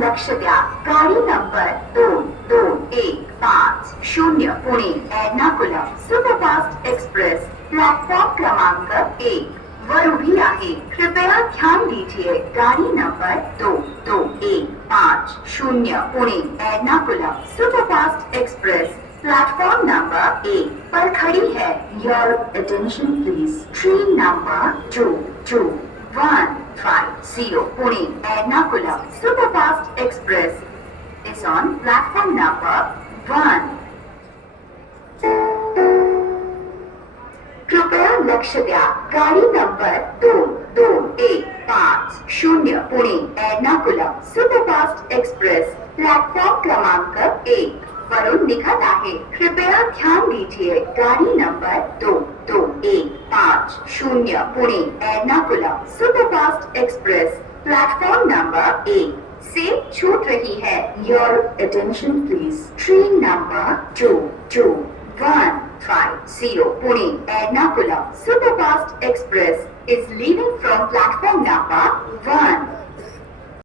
लक्ष द्या. गाडी number 2215 Pune Ernakulam superfast express platform क्रमांक 1 वर उभी आहे. कृपया ध्यान दीजिए. गाड़ी number 2215 Pune Ernakulam superfast express platform number 1 पर खड़ी है. Your attention please. Train number 22150 Pune Ernakulam superfast express is on platform number 1. कृपया लक्ष द्या. गाडी number 2215 Pune Ernakulam superfast express platform क्रमांक 1 वरून निघत आहे. कृपया ध्यान दीजिए. गाड़ी number 2215 Pune Ernakulam superfast express platform number 1 से छूट रही है. Your attention please. Train number 22150 Pune Ernakulam superfast express is leaving from platform number 1.